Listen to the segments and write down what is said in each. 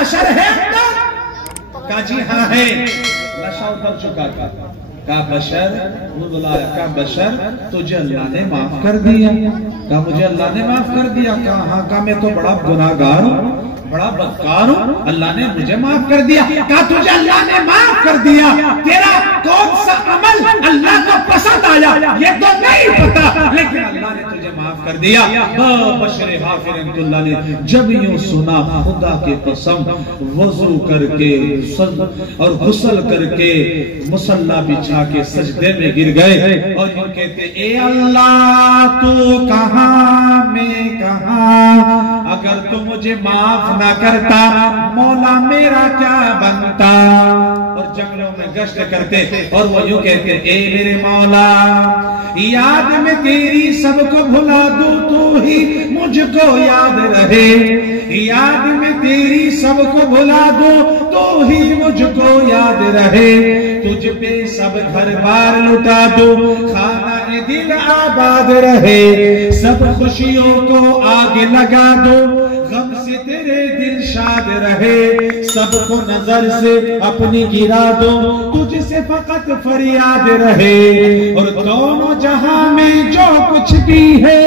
बशर है अंदर? कहा जी हाँ है। नशा उतर चुका था। कहा बशर, बुलाया, कहा बशर तुझे अल्लाह ने माफ कर दिया? कहा मुझे अल्लाह ने माफ कर दिया। कहा हाँ। कहा मैं तो बड़ा गुनाहगार हूँ, बड़ा बदकार हूँ, अल्लाह ने मुझे माफ कर दिया। कहा तुझे अल्लाह ने माफ कर दिया, तेरा कौन सा अमल अल्लाह को पसंद आया ये तो नहीं पता, लेकिन अल्लाह ने तुझे माफ कर दिया। बशर हाफिरतुल्लाह ने जब यूं सुना, खुदा के कसम वजू करके और गुस्ल करके मुसल्ला बिछा के सजदे में गिर गए और यूं कहते, ए अल्लाह तू कहां, मैं कहां, अगर तू मुझे माफ ना करता मौला मेरा क्या बनता। और जंगलों में गश्त करते और वो यूं कहते, ए मेरे मौला याद में तेरी सबको भुला दूं, तू ही मुझको याद रहे, याद में तेरी सबको भुला दूं, तू ही मुझको याद रहे, तुझ पे सब घर बार लुटा दूं, खाना दिल आबाद रहे, सब खुशियों को आग लगा दो, गम से तेरे दिल शाद रहे, सबको नजर से अपनी गिरा दो, तुझसे फकत फरियाद रहे, और दोनों जहां में जो कुछ भी है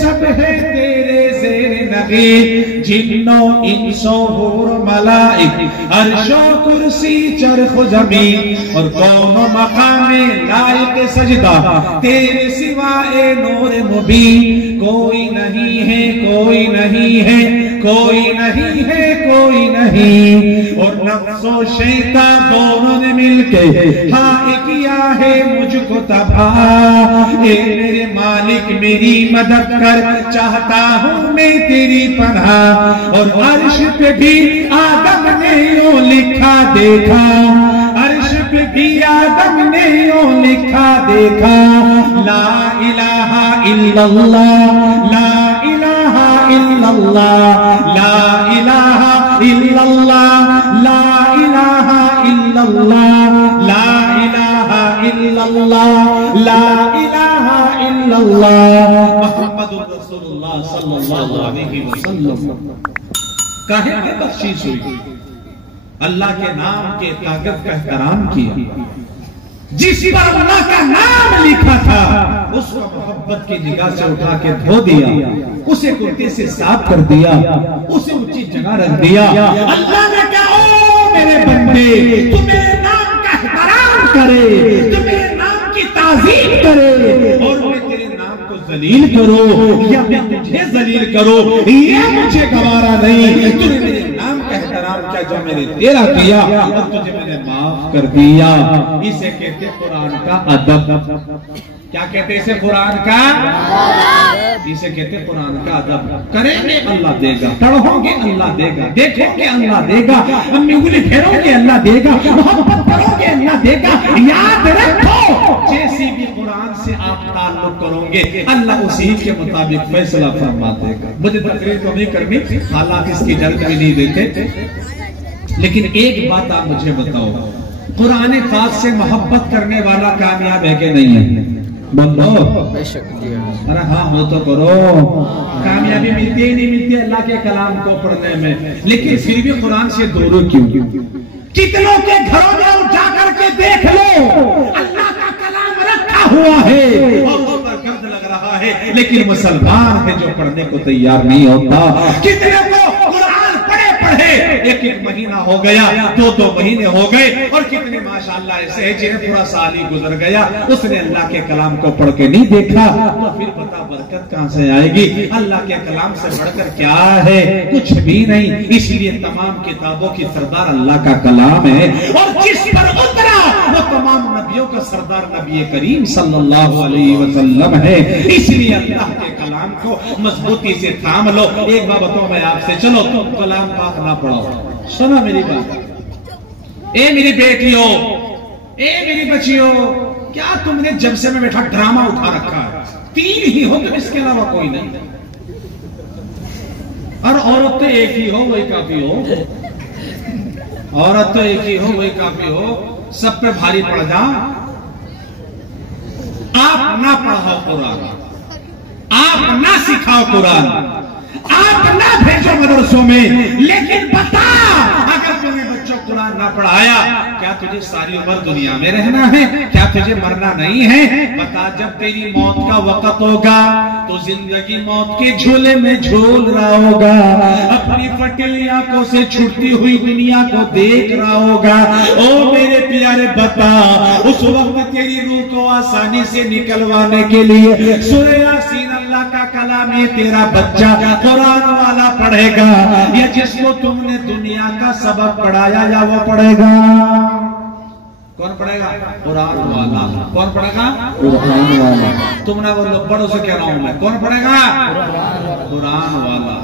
सब है तेरे ज़ेर नगी, जिन्नो इंसो हूर मलाइक अर्शो कुर्सी चरख ज़मीन, और कौनो मकामे लायक सजदा तेरे सिवाए नूर मुबीन, कोई नहीं है, कोई नहीं है, कोई नहीं है, कोई नहीं, और नफ्सो शैतान दोनों ने मिलके हाँ किया है मुझको तबाह, ए मेरे मालिक मेरी मदद कर, चाहता हूँ मैं तेरी पनाह, और अर्श पे भी आदम ने यूं लिखा देखा, अर्श पे भी आदम ने यूं लिखा देखा, ला इलाहा इल्लल्लाह, ला इलाहा इल्लल्लाह, ला इलाहा इल्लल्लाह, ला इलाहा इल्लल्लाह, ला इलाहा इल्लल्लाह, ला इलाहा इल्लल्लाह, मुहम्मदुर रसूलुल्लाह सल्लल्लाहु अलैहि वसल्लम। काहे में बख्शीश हुई? अल्लाह के नाम के ताकत का एहतराम किया, जिस पर अल्लाह का नाम लिखा था उसको मोहब्बत की निगाह से उठा के धो दिया, उसे कुर्ते से साफ कर दिया, उसे ऊंची जगह रख दिया। अल्लाह ने कहा, ओ मेरे बंदे, तू मेरे नाम का एहतराम करे, तू मेरे नाम की ताज़ीम करे, और मैं तेरे नाम को जलील करो या मैं तुझे जलील करो, ये मुझे गवारा नहीं। तूने मेरे नाम का एहतराम किया जो मैंने तेरा किया, और तुझे मैंने माफ कर दिया। इसे कहते कुरान का अदब। क्या कहते इसे? कुरान का, इसे कहते कुरान का अदब। करेंगे अल्लाह देगा, पढ़ोगे अल्लाह देगा, देखोगे अल्लाह देगा, अम्मी उंगली फेरोगे अल्लाह देगा, मोहब्बत करोगे अल्लाह देगा। याद रखो, जैसी भी कुरान से आप ताल्लुक करोगे अल्लाह उसी के मुताबिक फैसला फरमा देगा। मुझे तकरीर तो नहीं करनी, हालात इसकी जल्द भी नहीं देते, लेकिन एक बात आप मुझे बताओ, कुरान पाक से मोहब्बत करने वाला कामयाब है कि नहीं है? बोलो। अरे हाँ हो तो करो। कामयाबी मिलती ही नहीं मिलती अल्लाह के कलाम को पढ़ने में, लेकिन फिर भी कुरान से दूर क्यों? कितनों के घरों में उठा करके देख लो, अल्लाह का कलाम रखा हुआ है और उस पर गर्द लग रहा है, लेकिन मुसलमान है जो पढ़ने को तैयार नहीं होता। कितने को कुरान पढ़े पढ़े एक एक महीना हो गया, दो दो महीने हो गए, और कितने माशाअल्लाह ऐसे है जिन्हें पूरा साल ही गुजर गया, उसने अल्लाह के कलाम को पढ़ के नहीं देखा, तो फिर पता बरकत कहां से आएगी? अल्लाह के कलाम से बढ़कर क्या है? कुछ भी नहीं। इसलिए तमाम किताबों की सरदार अल्लाह का कलाम है, और जिस पर उतरा वो तमाम नबियों का सरदार नबी करीम सल्लल्लाहु अलैहि वसल्लम है। इसलिए अल्लाह के कलाम को मजबूती से थाम लो। एक बात बताओ मैं आपसे, चलो तुम कलाम पाक ना पढ़ो, सुनो मेरी बात। ए मेरी बेटियों, ए मेरी बच्चियों, क्या तुमने जब से मैं बैठा ड्रामा उठा रखा है? तीन ही हो तुम, इसके अलावा कोई नहीं, और औरत तो एक ही हो वही काफी हो, औरत तो एक ही हो वही काफी हो, सब पे भारी पड़ जा। आप ना पढ़ाओ कुरान, आप ना सिखाओ कुरान, आप ना भेजो मदरसों में, लेकिन बता ना पढ़ाया, क्या तुझे सारी उम्र दुनिया में रहना है? क्या तुझे मरना नहीं है? बता, जब तेरी मौत का वक्त होगा तो जिंदगी मौत के झूले में झूल रहा होगा, अपनी फटेली आंखों से छूटती हुई दुनिया को देख रहा होगा। ओ मेरे प्यारे बता, उस वक्त तेरी रूह को आसानी से निकलवाने के लिए सूरह यासीन अल्लाह का कलाम ये तेरा बच्चा कुरान वाला पढ़ेगा, या जिसको तुमने दुनिया का सबक पढ़ाया या वो पढ़ेगा? कौन पढ़ेगा? कुरान वाला। कौन पढ़ेगा? कुरान वाला। तुमने बोलो, बड़ों से कह रहा हूं मैं, कौन पढ़ेगा? कुरान वाला।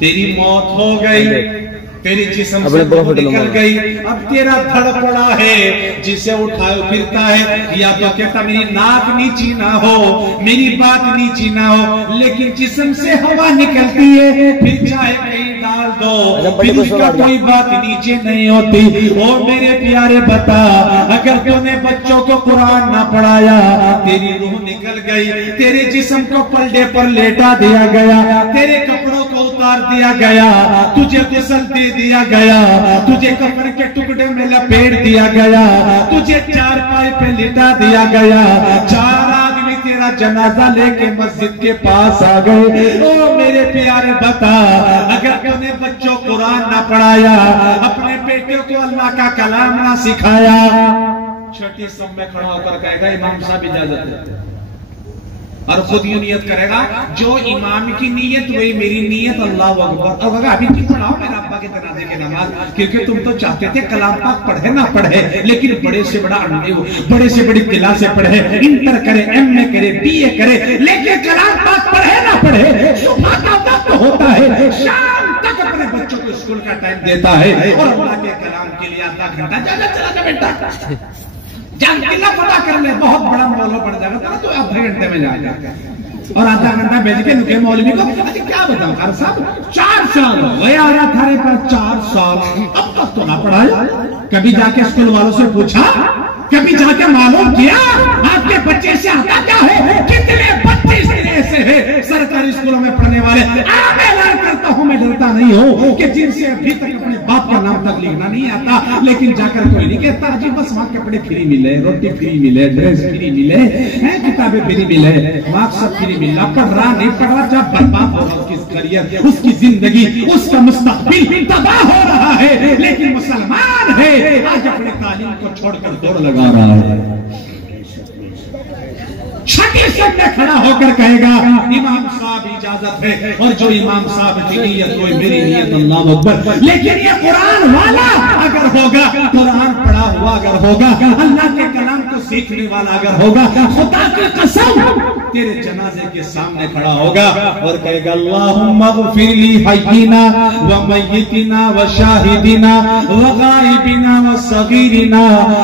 तेरी मौत हो गई, तेरी जिस्म से निकल गई, अब तेरा धड़ पड़ा है, जिसे उठाए फिरता है, या तो कहता मेरी नाक नीची ना हो, मेरी बात नीची ना हो, लेकिन जिस्म से हवा निकलती है, फिर चाहे कहीं डाल दो, फिर उसका कोई बात नीचे नहीं होती। ओ मेरे प्यारे बता, अगर तूने बच्चों को कुरान ना पढ़ाया, तेरी रूह निकल गई, तेरे जिस्म को पलड़े पर लेटा दिया गया, तेरे कपड़ों को उतार दिया गया, तुझे गुस्ल दे दिया गया, तुझे कपड़े के टुकड़े में लपेट दिया गया, तुझे चारपाई पे लिटा दिया गया, 4 आदमी तेरा जनाजा लेके मस्जिद के पास आ गए। ओ मेरे प्यारे बता, अगर तूने बच्चों कुरान ना पढ़ाया, अपने बेटे को अल्लाह का कलाम ना सिखाया, छोटी सब में खड़ा होकर कहेगा इमाम साहब इजाजत है, और खुद ये नियत करेगा, जो इमाम की नियत वही मेरी नियत, अल्लाह अकबर। और अभी क्यों पढ़ाओ मेरे अब्बा के जनाजे की नमाज, क्योंकि तुम तो चाहते थे कलाम पाक पढ़े ना पढ़े, लेकिन बड़े से बड़ा बड़े से बड़ी क्लास से पढ़े, इंटर करे, MA करे, BA करे, लेकिन कलाम पाक पढ़े ना पढ़े, सुबह का वक्त होता है, शाम तक अपने बच्चों को स्कूल का टाइम देता है, और अल्लाह के कलाम के लिए आधा घंटा चला जा बेटा, जान किला पता कर ले, बहुत बड़ा मौलवी पड़ जाएगा तो आधे घंटे में जाएगा, और आधा घंटा भेज के नुके मौलवी को क्या बताऊं खान साहब, 4 साल हो गए आ रहा थारे पर, 4 साल अब तक तो ना पढ़ाया। कभी जाके स्कूल वालों से पूछा, कभी जाके मालूम किया आपके बच्चे से आता क्या है? कितने बच्चे इस तरह से है सरकारी स्कूलों में पढ़ने वाले? मैं ऐलान करता हूं, मैं डरता नहीं हूं कि जिनसे अभी तक अपने बाप का नाम तक लिखना नहीं आता, लेकिन जाकर कोई नहीं कहता जी बस वहां कपड़े फ्री मिले, रोटी फ्री मिले, ड्रेस फ्री मिले, किताबें फ्री मिले, मार्क्स सब फ्री मिला, पढ़ रहा नहीं पढ़ रहा, जब बर्बाद हो रहा उसकी करियर, उसकी जिंदगी, उसका मुस्तकबिल तबाह हो रहा है, लेकिन मुसलमान है आज अपने तालीम को छोड़कर दौड़ लगा रहा है। छठी सब में खड़ा होकर कहेगा इमाम साहब इजाजत है, और जो इमाम साहब की नियत कोई मेरी नियत अल्लाह अकबर। लेकिन ये कुरान वाला अगर होगा, कुरान पढ़ा हुआ अगर होगा, अल्लाह के कलाम को सीखने वाला अगर होगा, खुदा की कसम तेरे जनाजे के सामने खड़ा होगा और कहेगा अल्लाहुम्मा ग़फ़िर ली हय्यिना व मय्यितिना व शाहिदिना व गाइबिना व सगीरिना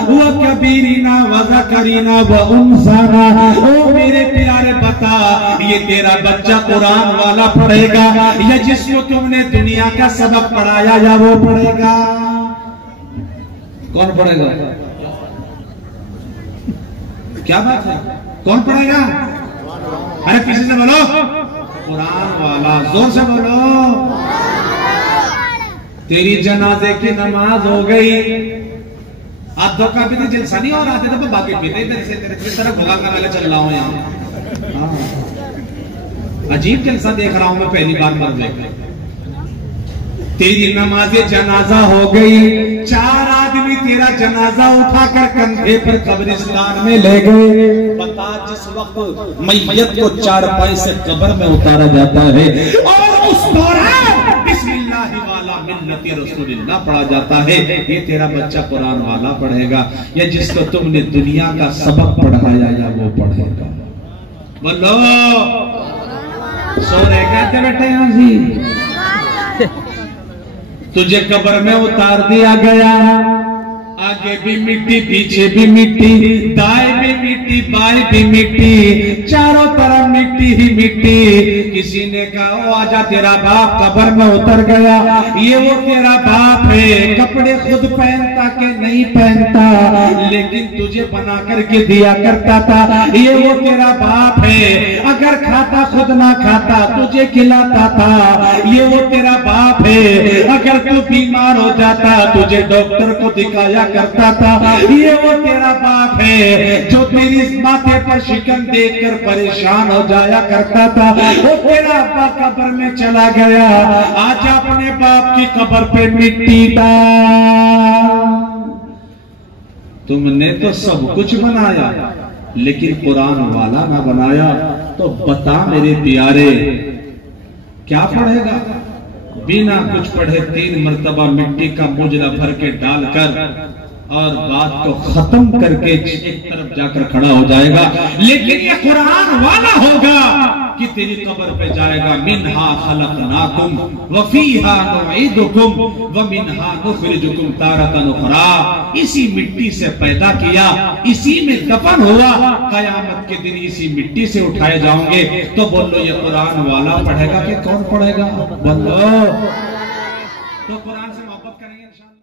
व कबीरिना व ज़करिना व उन्साना। ओ मेरे प्यारे बता, ये तेरा बच्चा कुरान वाला पढ़ेगा या जिसको तुमने दुनिया का सबक पढ़ाया या वो पढ़ेगा? कौन पढ़ेगा? क्या बात है, कौन पढ़ेगा? अरे किसी से बोलो, कुरान वाला, जोर से बोलो। तेरी जनाजे की नमाज हो गई, आप दो का भी जलसा नहीं हो रहा था तो बाकी पीते इधर से किस तरह भोगा का मेला चल रहा हूं यहाँ, अजीब जलसा देख रहा हूं मैं पहली बार मर देख। तेरी नमाज़े जनाजा हो गई, 4 आदमी तेरा जनाजा उठाकर कंधे पर कब्रिस्तान में ले गए। बता, जिस वक्त मैयत को 4 पाई से कब्र में उतारा जाता है और उस दौरान बिस्मिल्लाह वाला मिल्लती रसूलिल्लाह पढ़ा जाता है, ये तेरा बच्चा कुरान वाला पढ़ेगा या जिसको तुमने दुनिया का सबक पढ़ाया या वो पढ़ेगा? बोलो, सो रहेगा बेटे यहाँ जी। तुझे कब्र में उतार दिया गया, आगे भी मिट्टी पीछे भी मिट्टी, दाएं भी मिट्टी, बाई भी मिट्टी, चारों तरफ मिट्टी ही मिट्टी। किसी ने कहा ओ आजा तेरा बाप कब्र में उतर गया, ये वो तेरा बाप है, कपड़े खुद पहनता के नहीं पहनता लेकिन तुझे बना करके दिया करता था, ये वो तेरा बाप है, अगर खाता खुद ना खाता तुझे खिलाता था, ये वो तेरा बाप है, अगर तू बीमार हो जाता तुझे डॉक्टर को दिखाया करता था, ये वो तेरा बाप है जो तेरी माथे पर शिकन देखकर परेशान हो जाया करता था। वो तेरा अब्बा कब्र में चला गया, आज अपने बाप की कब्र पे मिट्टी डाल। तुमने तो सब कुछ बनाया लेकिन कुरान वाला ना बनाया, तो बता मेरे प्यारे क्या पढ़ेगा? बिना कुछ पढ़े 3 मरतबा मिट्टी का मुजरा भर के डालकर और बात को खत्म करके एक तरफ जाकर खड़ा हो जाएगा। लेकिन ये कुरान वाला होगा कि तेरी कब्र पे जाएगा, मिन्हा खलकनाकुम व फीहा नुईदुकुम व मिन्हा नुखरिजुकुम तारतन उखरा। इसी मिट्टी से पैदा किया, इसी में दफन हुआ, कयामत के दिन इसी मिट्टी से उठाए जाओगे। तो बोलो ये कुरान वाला पढ़ेगा कि कौन पढ़ेगा? बोलो। तो कुरान से मोहब्बत करेंगे इंशाअल्लाह।